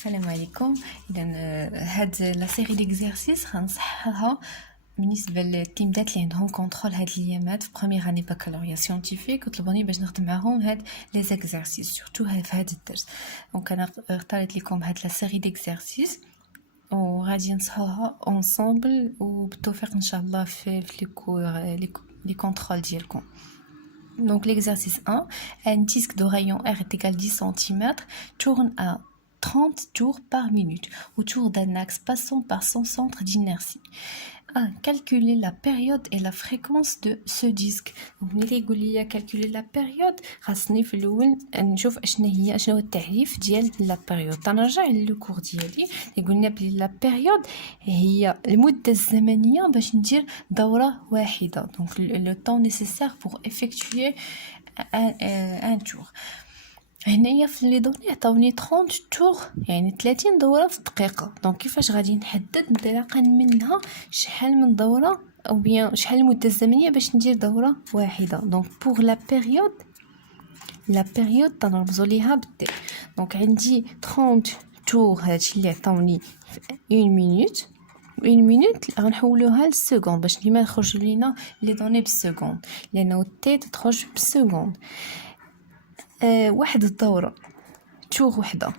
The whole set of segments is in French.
السلام عليكم. اذا هاد لا سيري ديكزارسيس غنصحها بالنسبه للتيمدات اللي عندهم كونترول هاد الايامات في بروميير اني بكالوريا سيانتيفيك وطلبوني باش نخدم معاهم هاد لي زيكزارسيس سورتو في هاد الدرس. دونك انا اختاريت لكم هاد لا سيري ديكزارسيس وغادي نصحوها اونصومبل وبالتوفيق ان شاء الله في لي كونترول ديالكم. Donc l'exercice 1, un disque de rayon R est égal à 10 cm, tourne à 30 tours par minute autour d'un axe passant par son centre d'inertie. 1. Calculer la période et la fréquence de ce disque. Donc ملي يقول لي calculer la période خاصني في الاول نشوف شنو هو التعريف ديال la période. تنرجع للكور ديالي يقول لنا بلي la période هي المده الزمنيه باش ندير دوره واحده. Donc le temps nécessaire pour effectuer un tour. هنايا في لي دوني عطاوني 30 تور يعني 30 دوره في الدقيقه. دونك كيفاش غادي نحدد انطلاقا منها شحال من دوره او بيان شحال المده الزمنيه باش ندير دوره واحده. دونك بور لا بيريود تنرمزوا ليها بالتي. دونك عندي 30 تور هادشي اللي عطاوني في 1 مينوت غنحولوها للسكوند باش ديما يخرج لينا لي دوني بالسكوند لانه تي تخرج بالسكوند. واحد الدوره تور وحده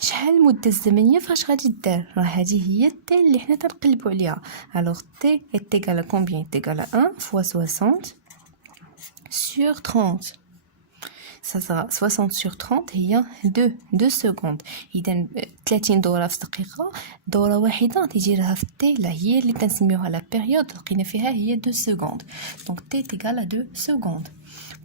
شحال المده الزمنيه فاش غادي دار راه هذه هي تي اللي حنا تنقلبوا عليها. الوغ تي ايتيغال ا كومبيان ايتيغال 1 فوا 60 sur 30 ça sera 60 sur 30 هي 2 سكوند. اذا 30 دوره في دقيقه دوره واحده تيجيرها في تي لا هي اللي تنسميوها لا بيريود لقينا فيها هي 2 سكوند. دونك تي ايتيغال ا 2 سكوند.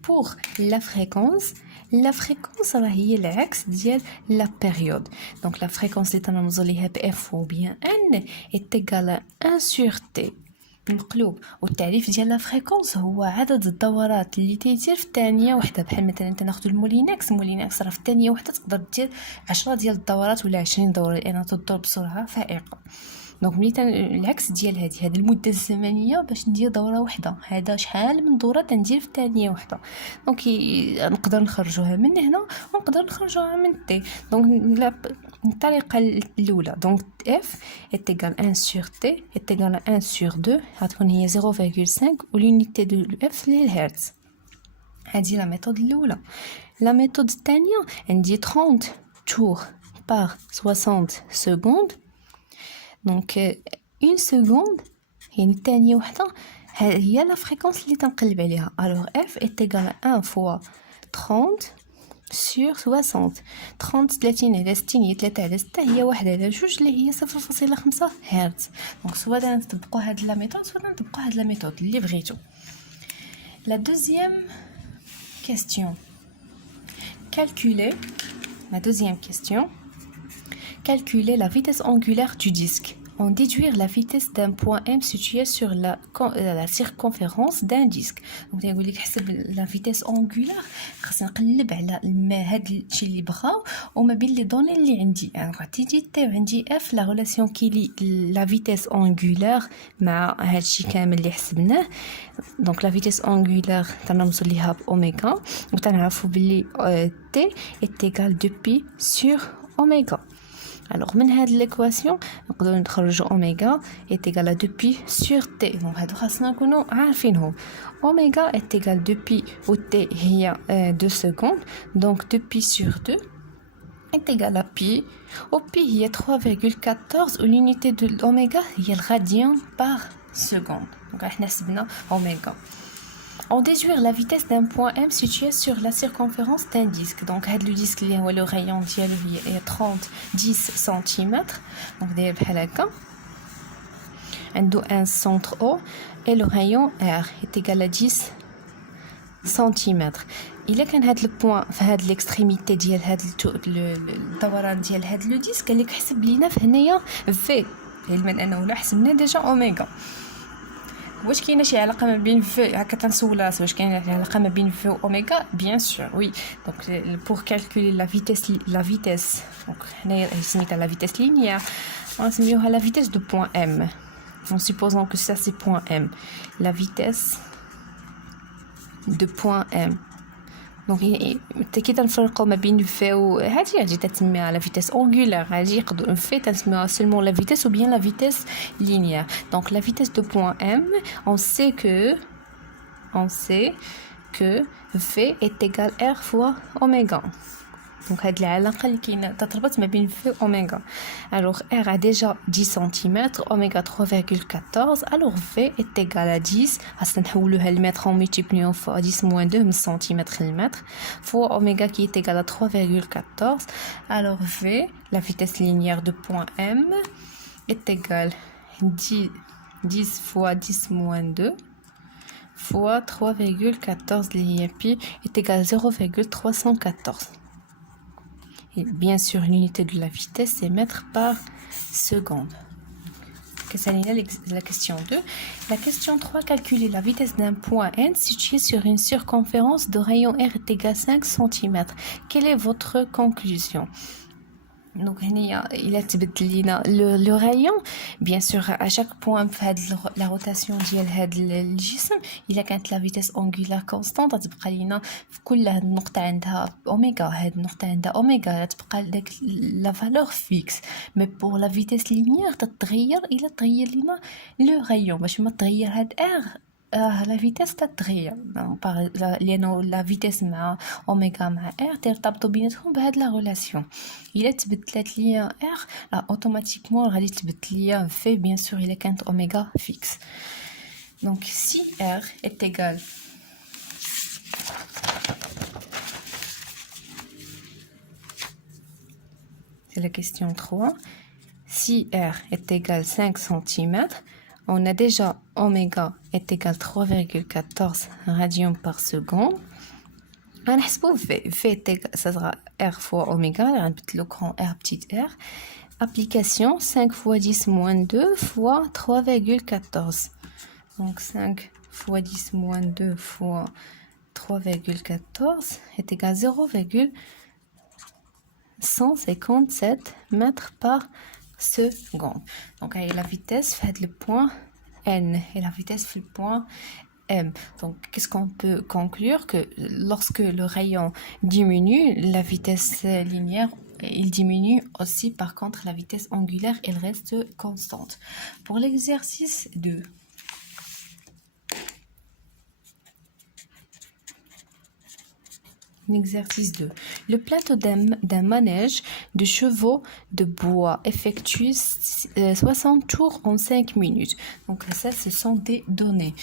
pour la fréquence راه هي العكس ديال la période. donc la fréquence اللي تنرمزوا ليها ب f ou bien n est égal à 1 sur t بالمقلوب. والتعريف ديال لا فريكونس هو عدد الدورات اللي تيدير في ثانيه واحده. بحال مثلا تناخذ المولينكس راه في ثانيه واحده تقدر دير 10 ديال الدورات ولا 20 دوره لانها تدور بسرعه فائقه. دونك ملي العكس ديال هذه المده الزمنيه باش ندير دوره واحده هذا شحال من دوره تندير في ثانيه واحده. دونك نقدر نخرجوها من هنا ونقدر نخرجوها من تي. دونك الطريقه الاولى دونك اف ايتيغال 1 سور تي ايتيغال 1 سور 2 غتكون هي 0.5 ولونيتي دو اف للهرتز. هذه لا ميثود الاولى. لا ميثود الثانيه عندي 30 tours par 60 secondes. donc une seconde يعني ثانيه واحده هي لا فريكونس اللي تنقلب عليها. alors f est égal à 1 fois 30 sur 60. 30 على 60 هي 3 على 6 هي 1 على 2 اللي هي 0.5 هرتز. دونك سواء نطبقوا هاد لا ميثود سواء نطبقوا هاد لا ميثود اللي بغيتو. la deuxième question calculer la vitesse angulaire du disque. En déduire la vitesse d'un point M situé sur la circonférence d'un disque. Donc يقول لك حسب la vitesse angulaire خاصني نقلب على هاد الشيء اللي بغاو وما بين لي دوني اللي عندي. يعني غادي تي عندي اف لا ريلاسيون كيلي لا فيتيس انغولار مع هاد الشيء كامل اللي حسبناه. دونك لا فيتيس انغولار تنرمزوا ليها باوميغا وتنعرفوا بلي تي est égal 2 pi sur اوميغا. alors من هاد l'équation نقدروا نخرجوا اوميغا est égal à 2 pi sur t. donc هادو خاصنا نكونوا عارفينهم. اوميغا est égal 2 pi و t هي 2 secondes. donc 2 pi sur 2 est égal à pi و pi هي 3.14 والunité de l'oméga هي الراديان par seconde. donc احنا حسبنا اوميغا. On déduire la vitesse d'un point M situé sur la circonférence d'un disque. Donc, le disque, le rayon est 10 cm. Donc, un centre O et le rayon R est égal à 10 cm. Il y a un point à l'extrémité de le disque. Il y a V. déjà oméga. واش كاينه شي علاقه ما بين في هكا تنسول راسي واش كاينه علاقه ما بين في اوميغا بيان سور وي. دونك pour calculer la vitesse دونك هنايا سميتها la vitesse linéaire غنسميوها la vitesse de point M en supposant que ça c'est point M. la vitesse de point M دونك كي تنفرقوا ما بين في وهذه غادي تسميها لا فيتيس اونغولار غادي يقدروا في تسميها سولمون لا فيتيس ou bien la vitesse linéaire. Donc la vitesse de point M, on sait que V est égal R fois oméga. Donc هاد العلاقه اللي كاينه تتربط ما بين في اوميغا. Alors R a déjà 10 cm, oméga 3,14. Alors V est égal à 10. خاصنا نحولوها للمتر en multipliant fois 10 moins 2 من centimètre للمتر fois oméga qui est égal à 3,14. Alors V, la vitesse linéaire de point M, est égale 10 fois 10 moins 2 fois 3,14 linéaire pi est égal à 0,314. Et bien sûr, l'unité de la vitesse, c'est mètres par seconde. La question 2. La question 3. Calculer la vitesse d'un point N situé sur une circonférence de rayon R est égal à 5 cm. Quelle est votre conclusion? Donc il a le rayon, bien sûr à chaque point la rotation ديال الجسم il a كانت la vitesse angulaire constante غتبقى لينا في كل هاد النقطه عندها اوميغا هاد النقطه عندها اوميغا غتبقى داك لا فالور فيكس. مي بور لا فيتيس لينيير تتغير الا تغير لينا لو رايون باش ما تغير هاد ار la vitesse تتغير لأنه la vitesse مع أوميغا مع R ترتبطوا بيناتهم بهاد لا relation. إلا تبدلت ليا R automatiquement غادي تبدل ليا V bien sûr إلا كانت أوميغا fixe. Donc si R est égal c'est la question 3. Si R est égal 5 cm, on a déjà oméga est égal 3,14 radians par seconde. On a V est égal, ça sera R fois oméga, un petit grand R petit r. Application 5 fois 10 moins 2 fois 3,14. Donc 5 fois 10 moins 2 fois 3,14 est égal à 0,157 mètres par seconde. Donc la vitesse fait le point N et la vitesse fait le point M. Donc qu'est-ce qu'on peut conclure? Que lorsque le rayon diminue, la vitesse linéaire il diminue aussi. Par contre la vitesse angulaire elle reste constante. Pour l'exercice 2, Exercice 2. Le plateau d'un manège de chevaux de bois effectue 60 tours en 5 minutes. Donc ça, ce sont des données.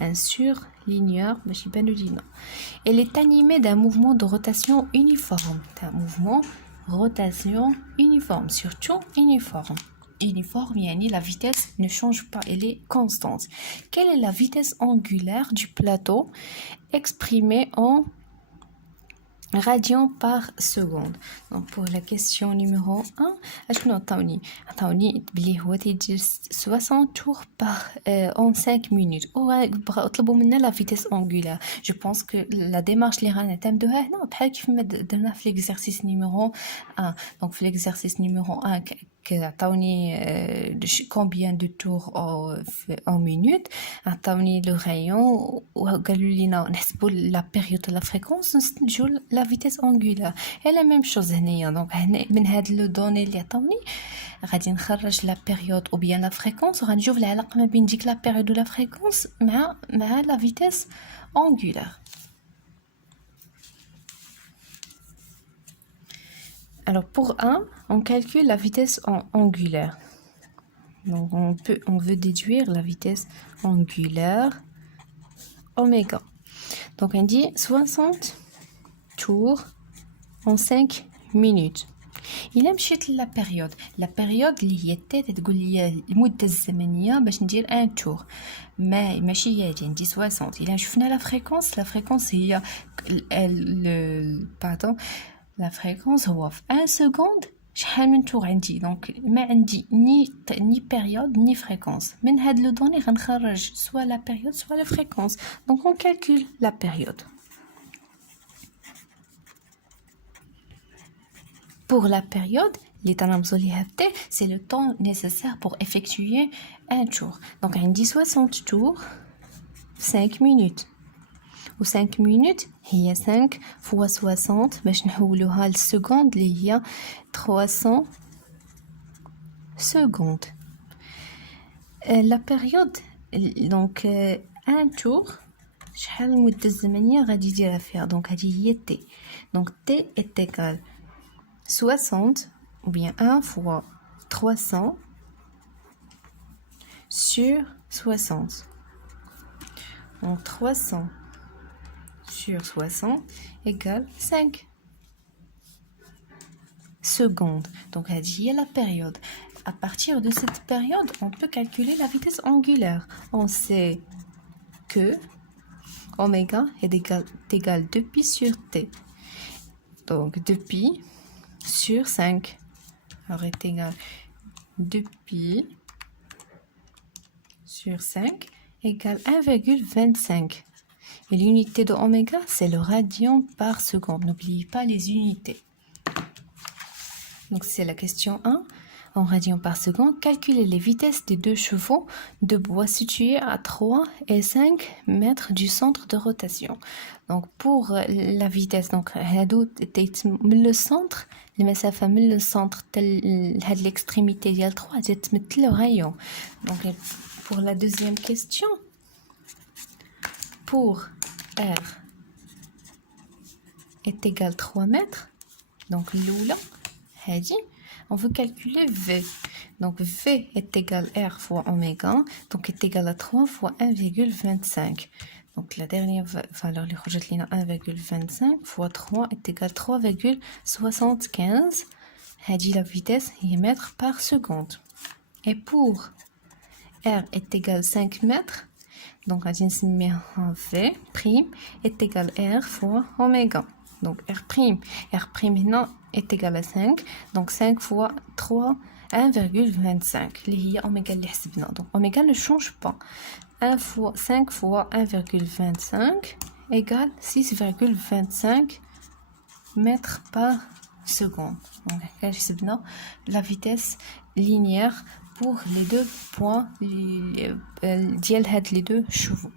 Un surligneur, elle est animée d'un mouvement de rotation uniforme. Un mouvement rotation uniforme, surtout uniforme. Uniforme, la vitesse ne change pas, elle est constante. Quelle est la vitesse angulaire du plateau exprimée en radians par seconde? Donc pour la question numéro 1, عطاوني بلي هو تيدير 60 tours en 5 minutes. وطلبوا منا la vitesse angulaire. Je pense que la démarche اللي غنعتمدوها هنا بحال كيف ما درنا في l'exercice numéro 1. Donc في l'exercice numéro 1 عطاوني combien de tours en minute, عطاوني le rayon وقالوا لينا نحسبوا la période de la fréquence نستنتجوا la vitesse angulaire. Et la même chose هنايا. Donc هنا من هاد لو دوني اللي عطاوني غادي نخرج la période ou bien la fréquence وغنشوف العلاقه ما بين ديك la période و la fréquence مع la vitesse angulaire. Alors pour 1, on calcule la vitesse angulaire. Donc on veut déduire la vitesse angulaire oméga. Donc on dit 60 tours en 5 minutes. إلا مشيت لا بيريود اللي هي التات تقول لي المده الزمنيه باش ندير ان تور ماشي هادي ندي 60. إلا شفنا لا فريكونس هي la fréquence هو في 1 seconde شحال من tour عندي. دونك ما عندي ni période ni fréquence. من هاد لو دوني غنخرج soit la période soit la fréquence. Donc on calcule la période. Pour la période, c'est le temps nécessaire pour effectuer un tour. Donc, on dit 60 tours, 5 minutes. و5 minutes هي 5 fois 60 باش نحولوها للسكوند اللي هي 300 secondes. La période donc un tour شحال المدة الزمنية غادي يديرها فيها دونك هذه هي t. Donc t est égal 60 ou bien 1 fois 300 sur 60. Donc 300 sur 60 égale 5 secondes. Donc هذه هي la période. À partir de cette période, on peut calculer la vitesse angulaire. On sait que oméga est égal 2pi sur t. Donc 2pi sur 5 est égal 2pi sur 5 égale 1,25. Et l'unité de oméga, c'est le radian par seconde. N'oubliez pas les unités. Donc c'est la question 1. En radians par seconde, calculez les vitesses des deux chevaux de bois situés à 3 et 5 mètres du centre de rotation. Donc pour la vitesse, donc le centre, المسافة من le centre هاد l'extrémité ديال 3 تمثل le rayon. Donc pour la deuxième question, pour R est égal 3 mètres, donc l'oula, on veut calculer V. Donc V est égal R fois oméga, donc est égal à 3 fois 1,25. Donc la dernière valeur, 1,25 fois 3 est égal à 3,75. La vitesse est mètres par seconde. Et pour R est égal à 5 mètres, donc V' est égal à R fois oméga. Donc R' maintenant est égal à 5, donc 5 fois 3, 1,25. اللي هي oméga اللي حسبنا. Donc oméga ne change pas. 5 fois 1,25 égale 6,25 mètres par seconde. Donc حسبنا la vitesse linéaire pour les deux points les deux chevaux.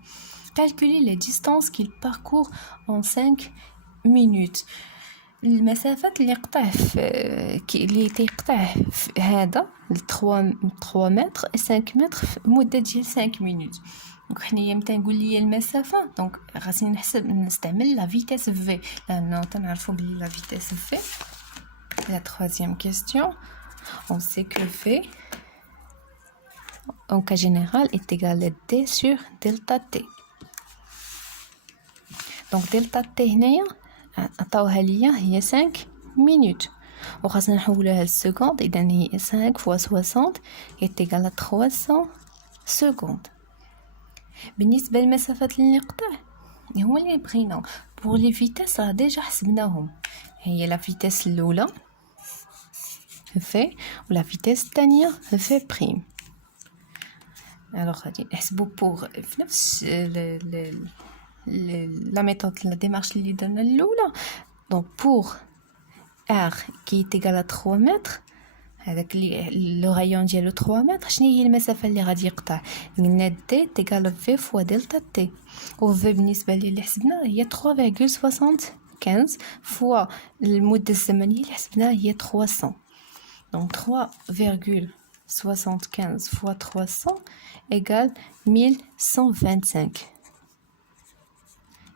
Calculer les distances qu'ils parcourent en 5 minutes. المسافات اللي تيقطع هذا 3 متر 5 متر في مده ديال 5 minutes. دونك حنايا متى نقول لي المسافه دونك خاصني نستعمل لا فيتيس في لانه تنعرفوا بلي لا فيتيس في. La troisième question, on sait que V en cas général est égal à D sur delta T. Donc delta T هنايا عطاوها ليا هي 5 minutes وخاصنا نحولوها للسكوند. اذا هي 5 fois 60 est égal à 300 secondes. بالنسبه للمسافات اللي نقطع هو اللي بغينا pour les vitesses راه ديجا حسبناهم. هي لا فيتيس الاولى في ولا فيتيس الثانيه في بريم. alors غادي نحسبوا pour في نفس la méthode, la démarche اللي درنا الاولى. donc pour R qui est égal à 3 mètres, هذاك le rayon ديالو 3 mètres, شنو هي المسافه اللي غادي يقطع؟ قلنا D est égal à V fois delta T. و V بالنسبه اللي حسبنا هي 3,75 fois المده الزمنيه اللي حسبناها هي 300. donc 3,75 fois 300 égale 1125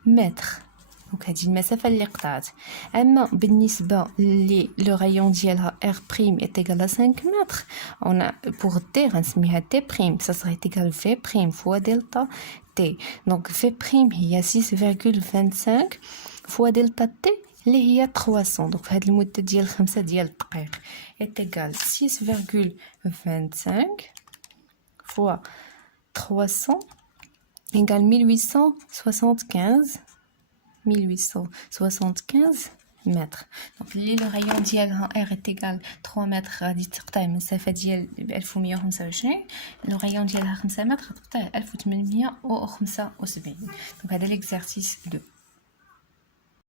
متر. دونك هذه المسافه اللي قطعت. اما بالنسبه لي لو رايون ديالها R' est égal à 5 mètres, on a pour T غنسميها T', ça serait égal V' fois delta T. donc V' هي 6,25 fois delta T اللي هي 300. donc هاد المده ديال 5 ديال الدقائق est égal 6,25 fois 300 égale 1875 متر. دونك اللي لو رايون ديالها R est égal 3 متر غادي تقطع المسافه ديال 1125. لو رايون ديالها 5 متر غتقطع 1875. دونك هذا ليكزارسيس 2.